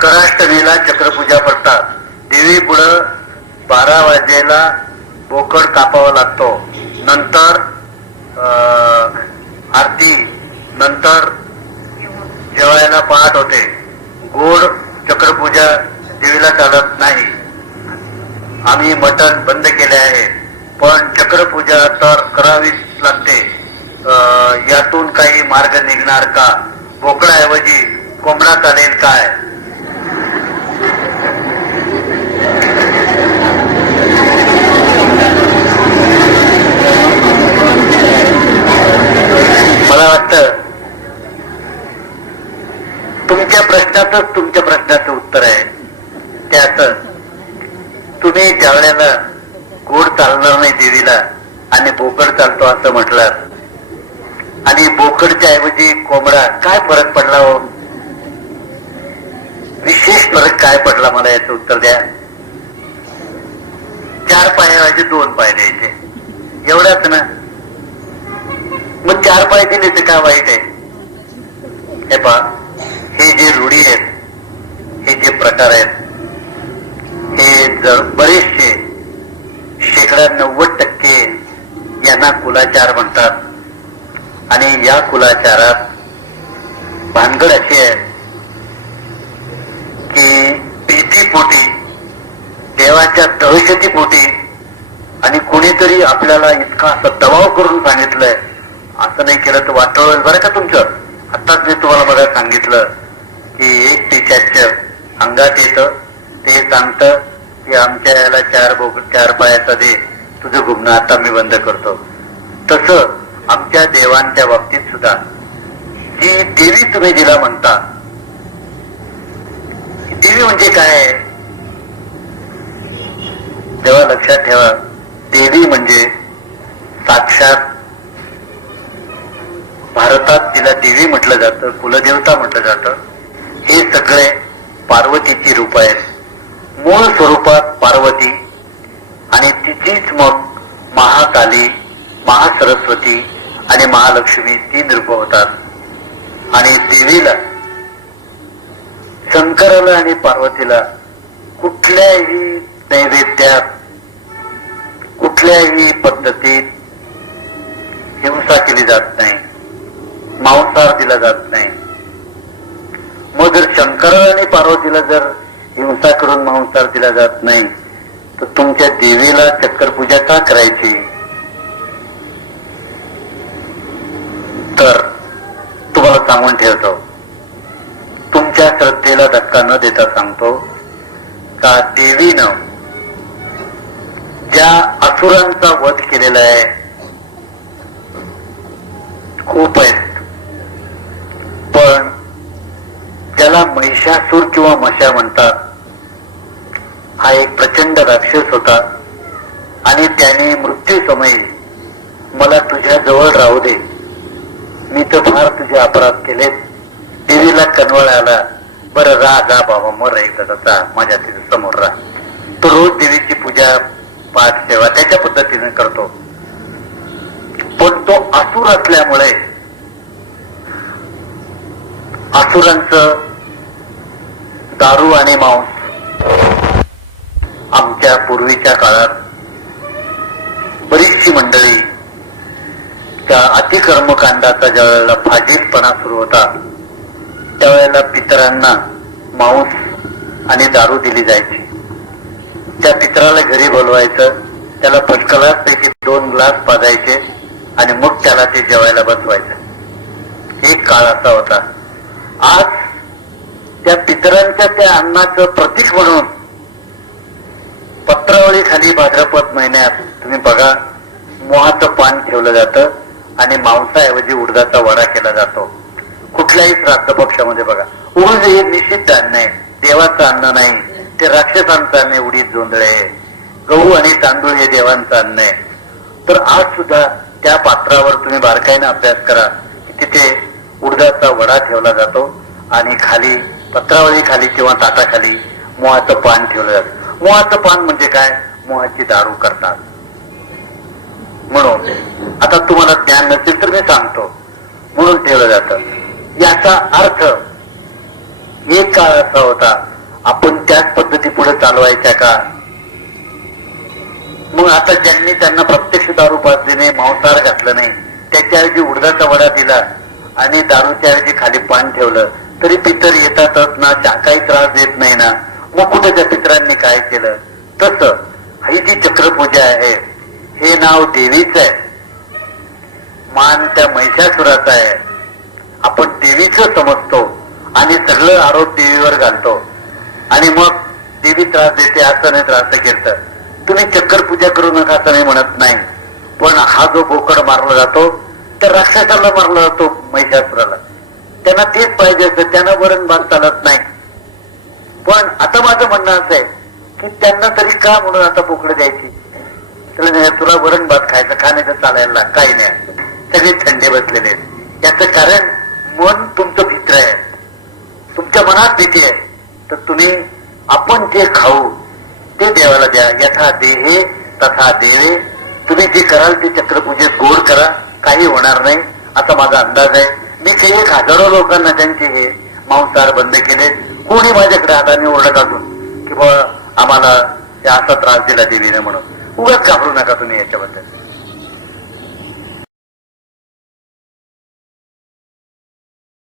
कराष्टमीला चक्रपूजा पडतात. देवी पुढं 12 वाजेला बोकड कापावा लागतो. नंतर आरती, नंतर जेवायला पहाट होते. गोड चक्रपूजा देवीला चालत नाही. आम्ही मटण बंद केले आहे, पण चक्रपूजा तर करावीच लागते. यातून काही मार्ग निघणार का? बोकडाऐवजी कोंबडा चालेल काय? मला वाटतं तुमच्या प्रश्नाचं उत्तर आहे. त्यात तुम्ही ज्या वेळेला गोड चालणार नाही देवीला आणि बोकड चालतो असं म्हटलं, आणि बोकडच्या ऐवजी कोंबडा, काय फरक पडला हो? विशेष फरक काय पडला? मला याचं उत्तर द्या. 4 पायाऐवजी 2 पाय द्यायचे, एवढाच ना. मग 4 पाय दिले तर काय वाईट आहे? हे पहा, हे जे रूढी आहेत, हे जे प्रकार आहेत, हे जर बरेचसे 90% यांना कुलाचार म्हणतात. आणि या कुलाचारात भानगड अशी आहे की भीतीपोटी, देवाच्या दहशतीपोटी, आणि कोणीतरी आपल्याला इतका असा दबाव करून सांगितलंय, असं नाही केलं तर वाटोळ होईल बरं का तुमचं. आत्ताच मी तुम्हाला बघा सांगितलं की एक टीचरच्या अंगात येतं, ते सांगतं की आमच्या याला 4 पायाचा दे, तुझं गुन्हा आता मी बंद करतो. तसं आमच्या देवांच्या बाबतीत सुद्धा जी देवी तुम्ही जिला म्हणता, देवी म्हणजे काय? तेव्हा लक्षात ठेवा, देवी म्हणजे साक्षात भारतात जिला देवी म्हटलं जातं, कुलदेवता म्हटलं जातं, हे सगळे पार्वतीची रूप आहेत. मूळ स्वरूपात पार्वती, आणि तिचीच मग महाकाली, महासरस्वती आणि महालक्ष्मी 3 रूप होतात. आणि देवीला, शंकराला आणि पार्वतीला कुठल्याही नैवेद्यात, कुठल्याही पद्धतीत हिंसा केली जात नाही, मांसाहार दिला जात नाही. मग जर शंकराला आणि पार्वतीला जर हिंसा करून मांसाहार दिला जात नाही, तर तुमच्या देवीला चक्रपूजा का करायची? तर तुम्हाला सांगून ठेवतो, तुमच्या श्रद्धेला धक्का न देता सांगतो का देवीनं ज्या असुरांचा वध केलेला आहे, खूप आहेत, पण ज्याला महिषासूर किंवा मशा म्हणतात, हा एक प्रचंड राक्षस होता. आणि त्याने मृत्यू समयी मला तुझ्या जवळ राहू दे, मी तर फार तुझे अपराध केलेत, देवीला कनवळ आला, बरं जा बाबा, मर एकदा माझ्या तिथे समोर राहा. तो रोज देवीची पूजा पाठ सेवा त्याच्या पद्धतीने करतो. पण तो असुर असल्यामुळे असुरांचं दारू आणि मांस आमच्या पूर्वीच्या काळात बरीचशी मंडळी त्या अतिकर्मकांडाचा ज्या वेळेला फाजीलपणा सुरू होता, त्यावेळेला पितरांना मांस आणि दारू दिली जायची. त्या पितराला घरी बोलवायचं, त्याला फर्स्ट क्लास पैकी 2 ग्लास पाजायचे आणि मग त्याला ते जेवायला बसवायचं. एक काळ असा होता. आज त्या पितरांच्या त्या अन्नाचं प्रतीक म्हणून पत्रावळी खाली भाद्रपद महिन्यात तुम्ही बघा, मोहाचं पान ठेवलं जातं आणि मांसाऐवजी उडदाचा वडा केला जातो. कुठल्याही श्राद्ध पक्षामध्ये बघा, उडीद हे निषिद्ध अन्न आहे, देवाचं अन्न नाही, ते राक्षसांचं अन्न आहे. उडीद, जोंधळे, गहू आणि तांदूळ हे देवांचं अन्न आहे. तर आज सुद्धा त्या पात्रावर तुम्ही बारकाईने अभ्यास करा की तिथे उडदाचा वडा ठेवला जातो आणि खाली पत्रावळी खाली किंवा ताटाखाली मोहाचं पान ठेवलं जातं. मोहाचं पान म्हणजे काय? मोहाची दारू करतात. म्हणून आता तुम्हाला ज्ञान नसेल तर मी सांगतो, म्हणून ठेवलं जातं. याचा अर्थ एक काळ असा होता आपण त्याच पद्धती पुढे चालवायच्या का? मग आता ज्यांनी त्यांना प्रत्यक्ष दारू पाजली, मांसाहार घातलं नाही, त्याच्याऐवजी उडदाचा वडा दिला आणि दारूच्या ऐवजी खाली पान ठेवलं, तरी पितर येतातच ना, काही त्रास देत नाही ना. मग कुठे त्या पितरांनी काय केलं? तसं ही जी चक्रपूजा आहे, हे नाव देवीचं आहे, मान त्या महिषासुराचा आहे. आपण देवीचं समजतो आणि सगळं आरोप देवीवर घालतो आणि मग देवी त्रास देते असं नाही, त्रास केलं. तुम्ही चक्कर पूजा करू नका असं नाही म्हणत नाही, पण हा जो बोकड मारला जातो त्या राक्षसाला मारला जातो, महिषासुराला. त्यांना तेच पाहिजे असतं, त्यांना वरण भात चालत नाही. पण आता माझं म्हणणं असं आहे की त्यांना तरी का म्हणून आता बोकडं द्यायची? तुला वरण भात खायचं, खाण्याचं चालायला काही नाही, सगळे थंडे बसलेले आहेत. याचं कारण मन तुमचं भित्र आहे, तुमच्या मनात भीती आहे. तर तुम्ही आपण जे खाऊ ते देवाला द्या. यथा देहे तथा देवे. तुम्ही जे कराल ते चक्रपूजेत गोड करा, काही होणार नाही असा माझा अंदाज आहे. मी काही 1000 लोकांना त्यांचे हे मांसाहार बंद केले. कोणी माझ्याकडे आला आणि ओरडत असून की बाबा आम्हाला असा त्रास दिला देवीने म्हणून, उगाच घाबरू नका तुम्ही याच्याबद्दल.